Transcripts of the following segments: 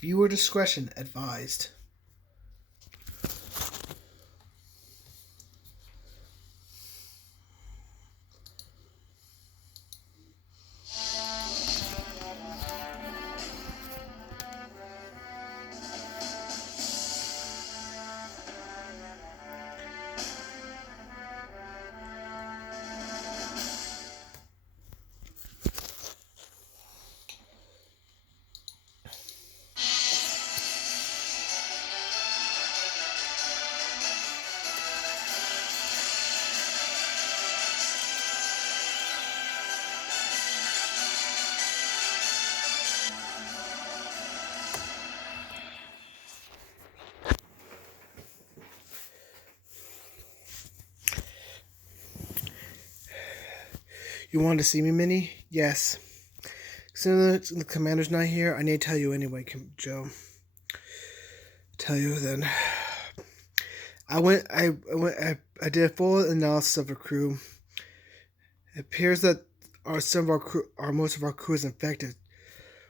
Viewer discretion advised. You wanted to see me, Minnie? Yes. Since the commander's not here, I need to tell you anyway, Joe. Tell you then. I did a full analysis of the crew. It appears that most of our crew is infected.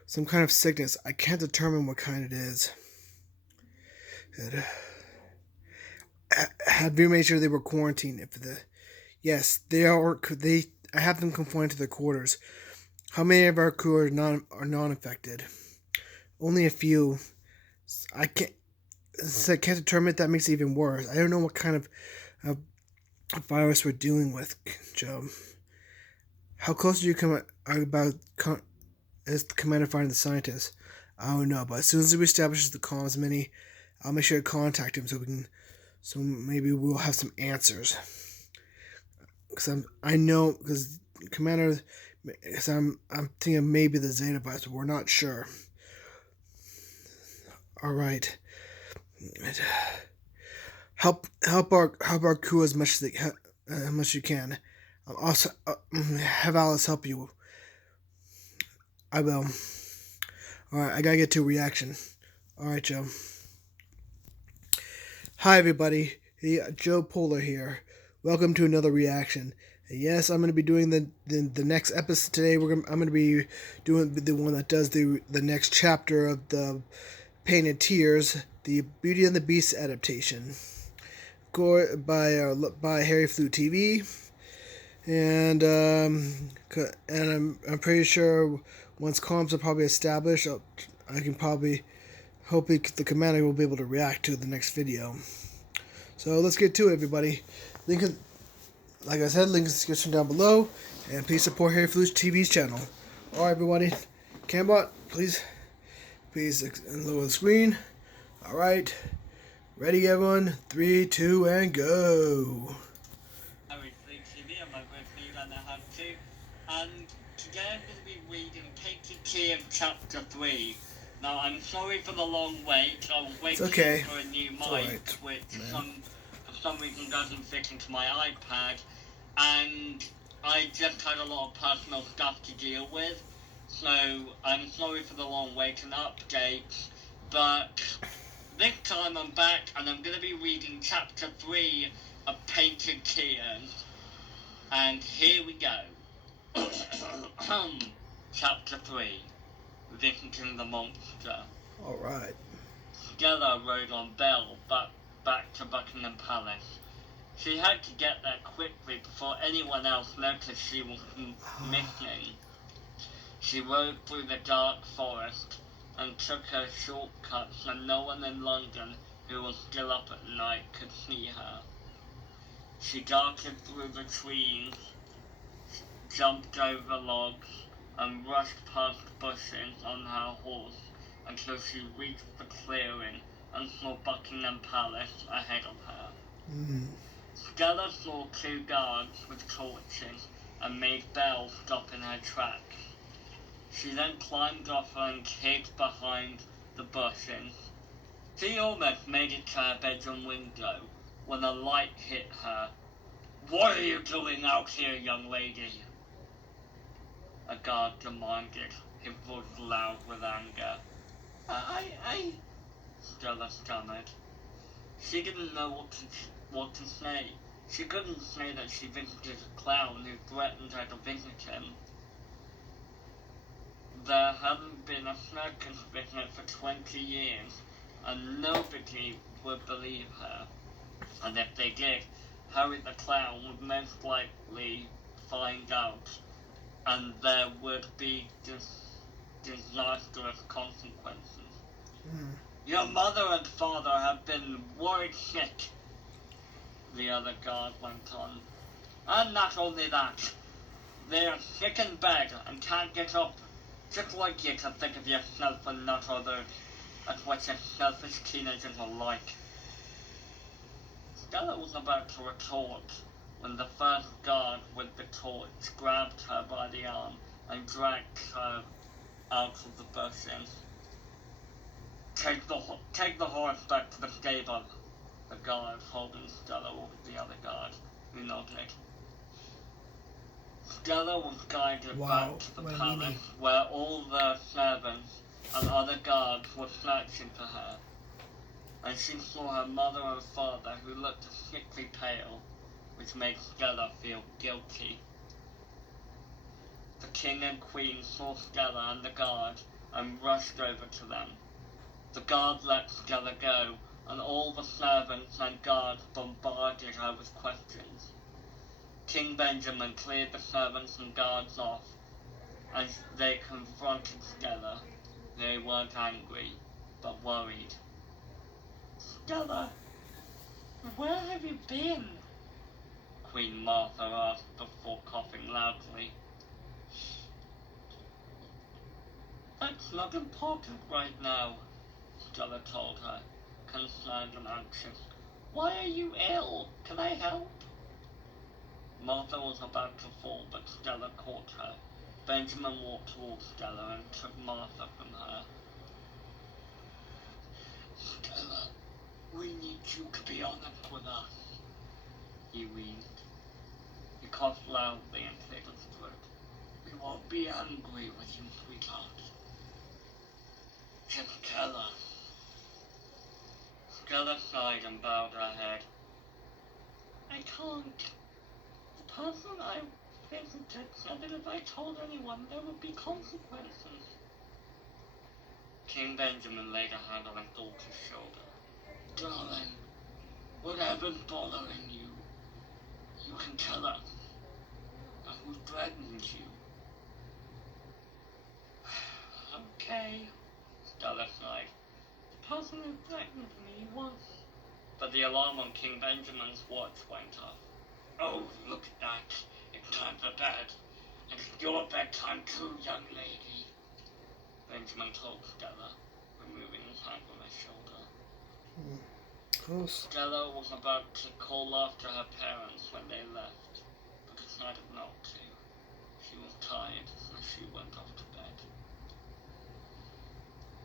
Some kind of sickness. I can't determine what kind it is. Have you made sure they were quarantined? Yes, they are. I have them confined to their quarters. How many of our crew are non-infected? Only a few. I can't determine if that makes it even worse. I don't know what kind of virus we're dealing with, Joe. How close do you come is the commander finding the scientist? I don't know, but as soon as he establishes the comms, Minnie, I'll make sure to contact him so maybe we'll have some answers. Because Commander, because I'm thinking maybe the Zeta virus, but we're not sure. All right. Help our crew as much as you can. Also, have Alice help you. I will. All right, I gotta get to a reaction. All right, Joe. Hi, everybody. Joe Polar here. Welcome to another reaction. Yes, I'm going to be doing the next episode today. I'm going to be doing the one that does the next chapter of the Painted Tears, the Beauty and the Beast adaptation, by Harryfleutv, and I'm pretty sure once comms are probably established, I can probably hopefully the commander will be able to react to the next video. So let's get to it, everybody. Like I said, link in the description down below, and please support HarryfleutV's channel. All right, everybody. Cambot, please lower the screen. All right, ready, everyone? 3, 2, and go. Harryfleutv, I'm Grizzly, and I have two. And today I'm going to be reading Painted Tears Chapter 3. Now, I'm sorry for the long wait. I was waiting for a new mic, which for some reason doesn't fit into my iPad, and I just had a lot of personal stuff to deal with, so I'm sorry for the long wait and updates, but this time I'm back and I'm going to be reading Chapter 3 of Painted Tears, and here we go. Chapter 3, Visiting the Monster. Alright. Stella rode on Belle back to Buckingham Palace. She had to get there quickly before anyone else noticed she was missing. She rode through the dark forest and took her shortcuts, and no one in London who was still up at night could see her. She darted through the trees, jumped over logs, and rushed past bushes on her horse until she reached the clearing and saw Buckingham Palace ahead of her. Stella saw 2 guards with torches and made Belle stop in her tracks. She then climbed off her and hid behind the bushes. She almost made it to her bedroom window when a light hit her. "What are you doing out here, young lady?" a guard demanded, his voice loud with anger. I... Stella stammered. She didn't know what to say. She couldn't say that she visited a clown who threatened her to visit him. There hadn't been a circus visit for 20 years, and nobody would believe her. And if they did, Harry the Clown would most likely find out, and there would be disastrous consequences. Mm. Your mother and father have been worried sick, the other guard went on. And not only that, they are sick in bed and can't get up, just like you to think of yourself and not others. That's what your selfish teenagers are like. Stella was about to retort when the first guard with the torch grabbed her by the arm and dragged her out of the bushes. Take the horse back to the stable, the guard holding Stella ordered the other guard, who nodded. Stella was guided back to the palace, where all the servants and other guards were searching for her, and she saw her mother and father, who looked sickly pale, which made Stella feel guilty. The king and queen saw Stella and the guard and rushed over to them. The guard let Stella go, and all the servants and guards bombarded her with questions. King Benjamin cleared the servants and guards off, and they confronted Stella. They weren't angry, but worried. Stella, where have you been? Queen Martha asked before coughing loudly. That's not important right now, Stella told her, concerned and anxious. Why are you ill? Can I help? Martha was about to fall, but Stella caught her. Benjamin walked towards Stella and took Martha from her. Stella, we need you to be honest with us, he wheezed. He coughed loudly and cleared his throat. We won't be angry with you, sweetheart. Just tell us. Stella sighed and bowed her head. I can't. The person I visited said that if I told anyone, there would be consequences. King Benjamin laid a hand on his daughter's shoulder. Darling, whatever's bothering you, you can tell us. And who threatens you? Okay, Stella sighed. The person who threatened me was... But the alarm on King Benjamin's watch went off. Oh, look at that. It's time for bed. And it's your bedtime too, young lady, Benjamin told Stella, removing his hand from her shoulder. Close. Stella was about to call after her parents when they left, but decided not to. She was tired, so she went off to bed.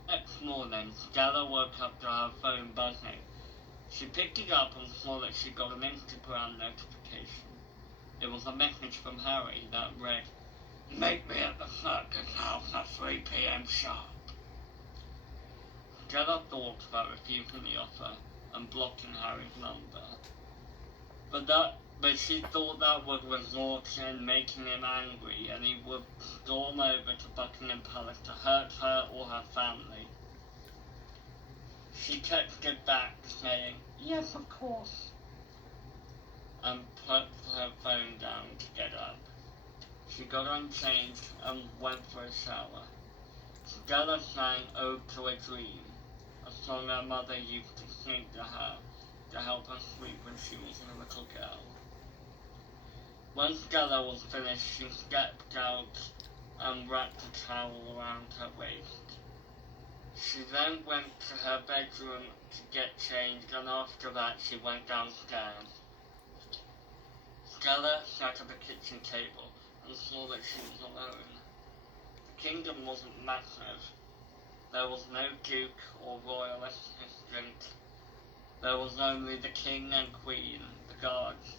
Next morning, Stella woke up to her phone buzzing. She picked it up and saw that she got an Instagram notification. It was a message from Harry that read, Meet me at the circus house at 3 p.m. sharp. Stella thought about refusing the offer and blocking Harry's number. But she thought that would result in making him angry and he would storm over to Buckingham Palace to hurt her or her family. She texted back saying, Yes, of course, and put her phone down to get up. She got unchanged and went for a shower. Stella sang Ode to a Dream, a song her mother used to sing to her to help her sleep when she was a little girl. When Stella was finished, she stepped out and wrapped a towel around her waist. She then went to her bedroom to get changed, and after that she went downstairs. Stella sat at the kitchen table and saw that she was alone. The kingdom wasn't massive. There was no duke or royal assistant. There was only the king and queen, the guards,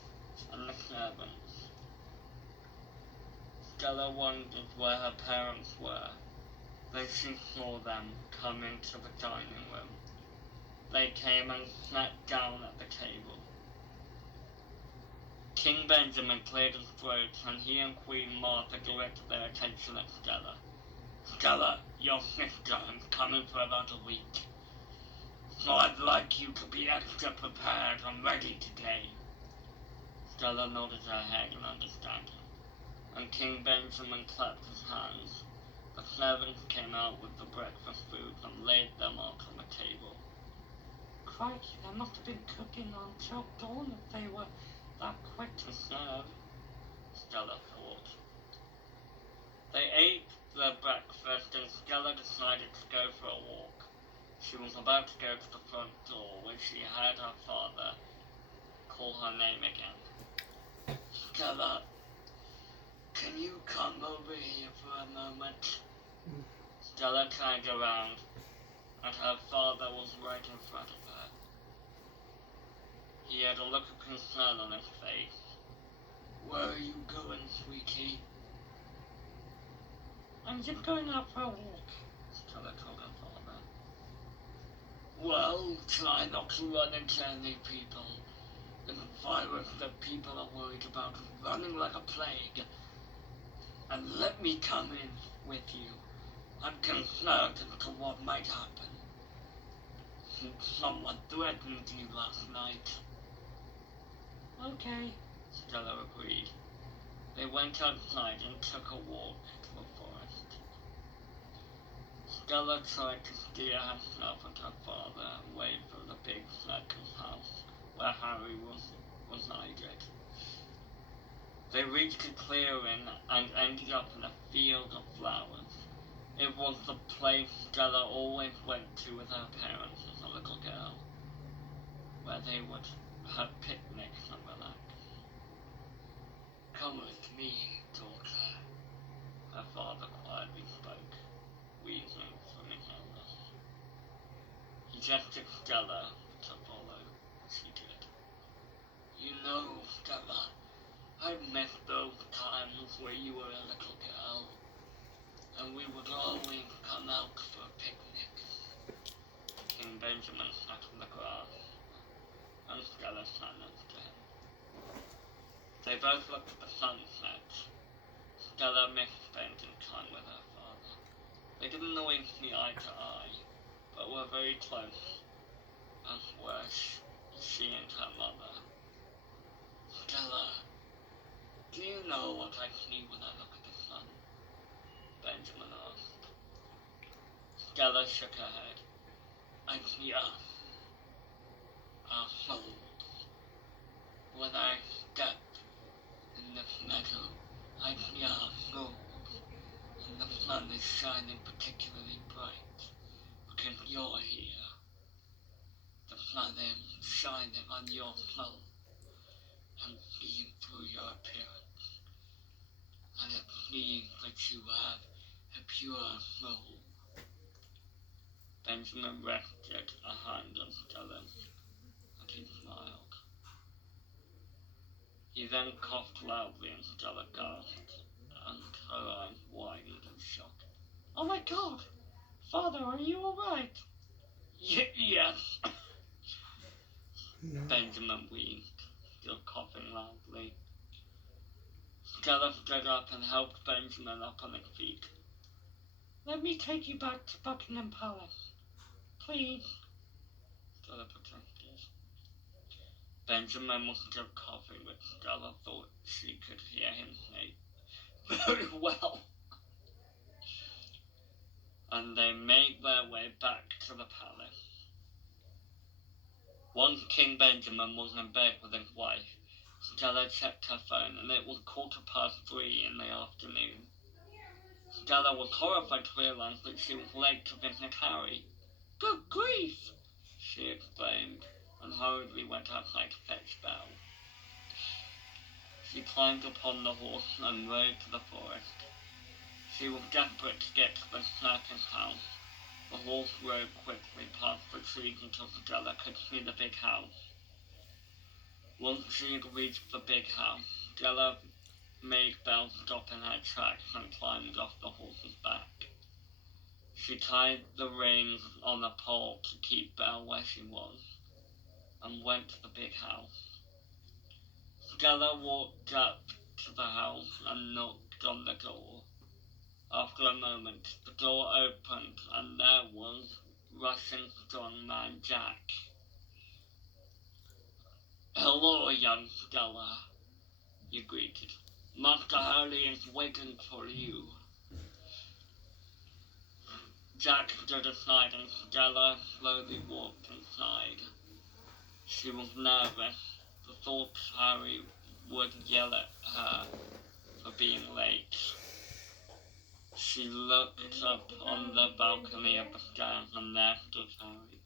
and the servants. Stella wondered where her parents were. Then she saw them come into the dining room. They came and sat down at the table. King Benjamin cleared his throat, and he and Queen Martha directed their attention at Stella. Stella, your sister is coming for about a week. So I'd like you to be extra prepared and ready today. Stella nodded her head in understanding, and King Benjamin clapped his hands. The servants came out with the breakfast food and laid them out on the table. Crikey, they must have been cooking until dawn if they were that quick to serve, Stella thought. They ate their breakfast and Stella decided to go for a walk. She was about to go to the front door when she heard her father call her name again. Stella, can you come over here for a moment? Stella turned around, and her father was right in front of her. He had a look of concern on his face. Where are you going, sweetie? I'm just going out for a walk, Stella told her father. Well, try not to run into any people. The virus that people are worried about is running like a plague. And let me come in with you. I'm concerned as to what might happen. Someone threatened you last night. Okay, Stella agreed. They went outside and took a walk to the forest. Stella tried to steer herself and her father away from the big circus house where Harry resided. They reached a clearing and ended up in a field of flowers. It was the place Stella always went to with her parents as a little girl, where they would have picnics and relax. Come with me, daughter, her father quietly spoke, wheezing from his illness. He gestured Stella to follow, as he did. You know, Stella, I've missed those times where you were a little girl, and we would always come out for a picnic. King Benjamin sat on the grass, and Stella sat next to him. They both looked at the sunset. Stella missed spending time with her father. They didn't always see eye to eye, but were very close, as were she and her mother. Stella, do you know what I see when I look at the sun? Benjamin asked. Stella shook her head. I see us, our souls. When I step in this meadow, I see our souls, and the sun is shining particularly bright, because you're here. The sun is shining on your soul, and seeing through your appearance, and it means that you have a pure soul. Benjamin rested a hand on Stella's, and he smiled. He then coughed loudly and Stella gasped, and her eyes widened in shock. Oh my God! Father, are you alright? Yes, No. Benjamin wheezed, still coughing loudly. Stella stood up and helped Benjamin up on his feet. Let me take you back to Buckingham Palace. Please, Stella protested. Benjamin was still coughing, but Stella thought she could hear him say, very well. And they made their way back to the palace. Once King Benjamin was in bed with his wife, Stella checked her phone, and it was 3:15 in the afternoon. Stella was horrified to realize that she was late to visit Harry. Good grief! She exclaimed, and hurriedly went outside to fetch Belle. She climbed upon the horse and rode to the forest. She was desperate to get to the circus house. The horse rode quickly past the trees until Stella could see the big house. Once she had reached the big house, Stella made Belle stop in her tracks and climbed off the horse's back. She tied the reins on a pole to keep Belle where she was, and went to the big house. Stella walked up to the house and knocked on the door. After a moment, the door opened and there was Russian strongman Jack. "Hello, young fella," he greeted. "Master Harry is waiting for you." Jack stood aside and Stella slowly walked inside. She was nervous. The thought Harry would yell at her for being late. She looked up on the balcony of the stairs and there stood Harry.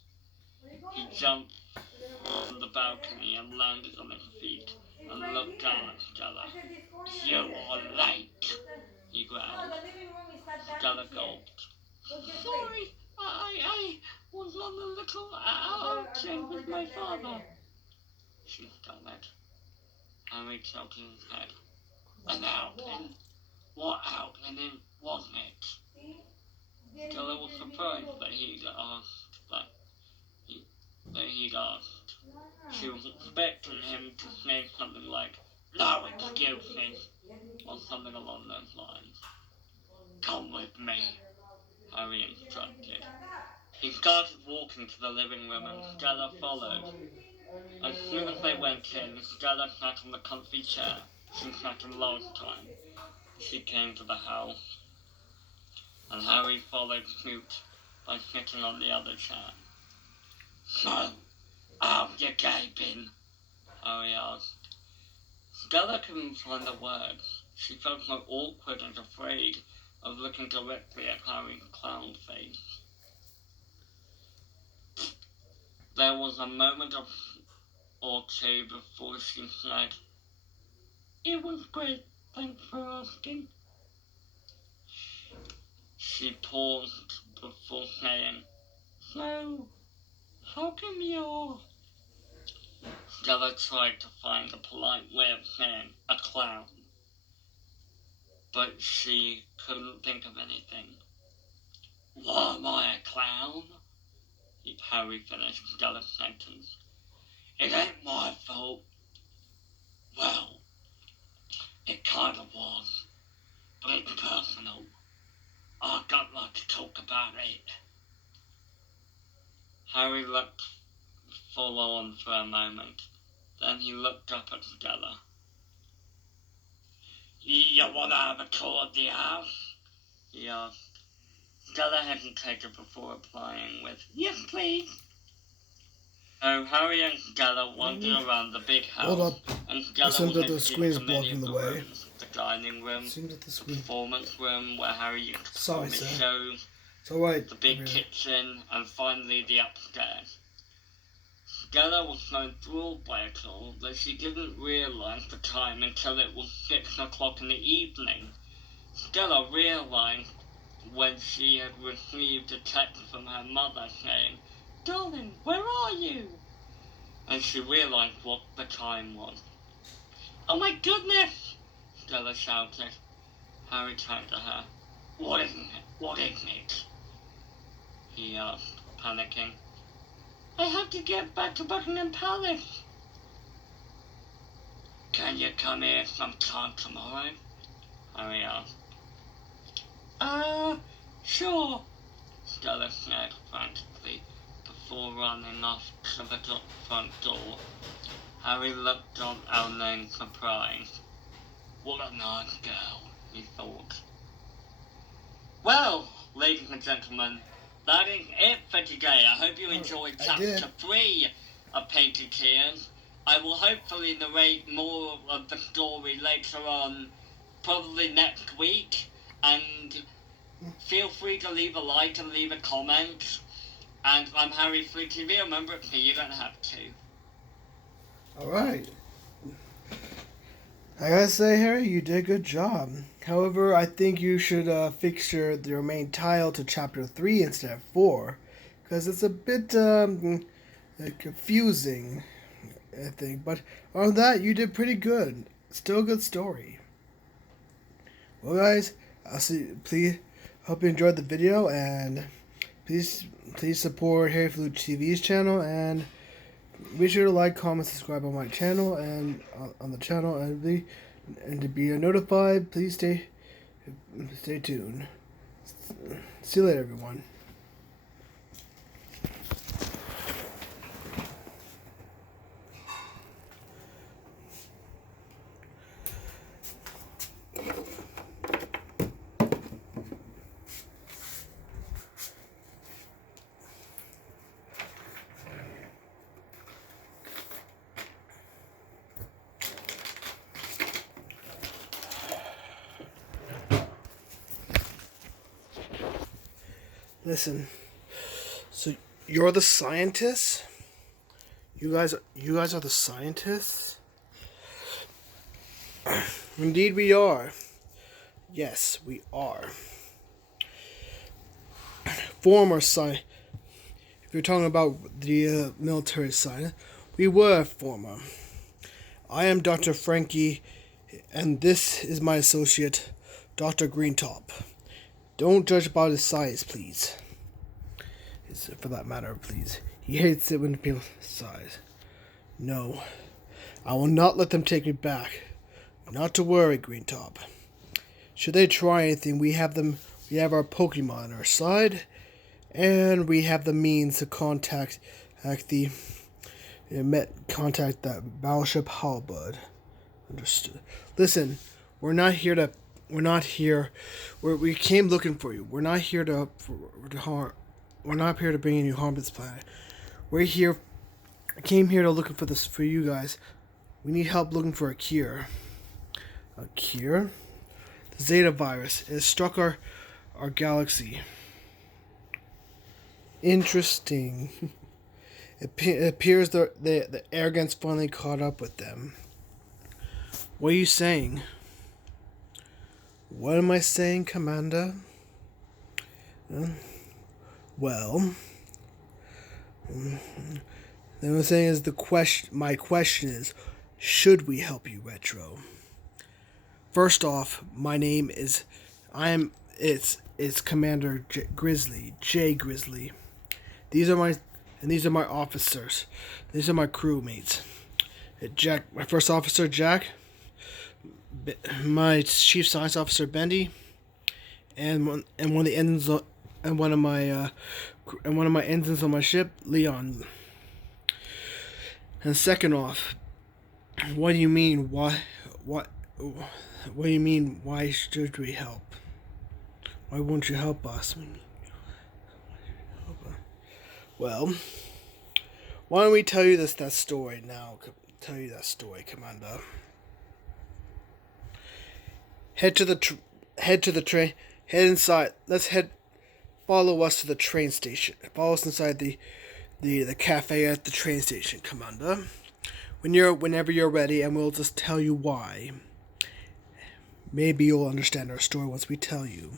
He jumped from the balcony and landed on his feet and looked down at Stella. "You are late," he growled. Stella gulped. "Sorry, I was on a little outing with my father," she stammered. Harry tilted his head. "An outing? What outing was it?" Stella was surprised that he'd asked. She was expecting him to say something like, "No excuses," or something along those lines. "Come with me," Harry instructed. He started walking to the living room and Stella followed. As soon as they went in, Stella sat on the comfy chair she sat in last time she came to the house, and Harry followed suit by sitting on the other chair. "So, how's your gaping?" Harry asked. Stella couldn't find the words. She felt so awkward and afraid of looking directly at Harry's clown face. There was a moment or two before she said, "It was great, thanks for asking." She paused before saying, "So, how come you're—" Stella tried to find a polite way of saying "a clown," but she couldn't think of anything. "Why am I a clown?" Harry finished Stella's sentence. "It ain't my fault." "Well, it kind of was, but it's personal. I don't like to talk about it." Harry looked forlorn for a moment. Then he looked up at Stella. "You want to have a tour of the house?" he asked. Stella hesitated before replying with, "Yes, please." So Harry and Stella wandered around the big house. Hold up. And It Stella seems that the was screen is to many blocking of the the way. rooms. The dining room, Seems that the the screen. performance room where Harry used to Sorry, perform his sir. shows, It's alright. the big kitchen, and finally the upstairs. Stella was so enthralled by it all that she didn't realize the time until it was 6 o'clock in the evening. Stella realized when she had received a text from her mother saying, "Darling, where are you?" And she realized what the time was. "Oh my goodness!" Stella shouted. Harry turned to her. What is it?" he asked, panicking. "I have to get back to Buckingham Palace." "Can you come here sometime tomorrow?" Harry asked. Sure," Stella said frantically, before running off to the front door. Harry looked on Elna in surprise. What a nice girl, he thought. Well, ladies and gentlemen, that is it for today. I hope you enjoyed chapter 3 of Painted Tears. I will hopefully narrate more of the story later on, probably next week, and feel free to leave a like and leave a comment. And I'm Harryfleutv. Remember, it's me, you don't have to. Alright. I gotta say, Harry, you did a good job. However, I think you should fix your main title to chapter 3 instead of 4. Because it's a bit confusing, I think. But on that, you did pretty good. Still a good story. Well, guys, I'll see. Please, hope you enjoyed the video, and please support HarryfleutV's channel, and be sure to like, comment, subscribe on my channel and on the channel, and to be notified. Please stay Stay tuned. See you later, everyone. Listen, so you're the scientists? You guys are the scientists? Indeed we are. Yes, we are. Former science. If you're talking about the military side, we were former. I am Dr. Frankie, and this is my associate, Dr. Greentop. Don't judge by his size, please. For that matter, please. He hates it when people size. No, I will not let them take me back. Not to worry, Greentop. Should they try anything, we have them. We have our Pokemon on our side, and we have the means to contact that battleship Halbud. Understood. Listen, we're not here. We came looking for you. We're not here to harm. We're not here to bring any harm to this planet. We're here. Came here to looking for you guys. We need help looking for a cure. A cure? The Zeta virus. It has struck our galaxy. Interesting. It appears the arrogance finally caught up with them. What are you saying? What am I saying, Commander? Well, then what I'm saying is my question is, should we help you, Retro? First off, my name is it's Commander Grizzly, J Grizzly. These are my officers. These are my crewmates. Jack, my first officer, Jack. My chief science officer, Bendy, and one of the engines and one of my engines on my ship, Leon. And second off, what do you mean? What do you mean? Why should we help? Why won't you help us? Well, why don't we tell you that story now? Tell you that story, Commander. Head to the train. Head inside. Follow us to the train station. Follow us inside the cafe at the train station, Commander. Whenever you're ready, and we'll just tell you why. Maybe you'll understand our story once we tell you.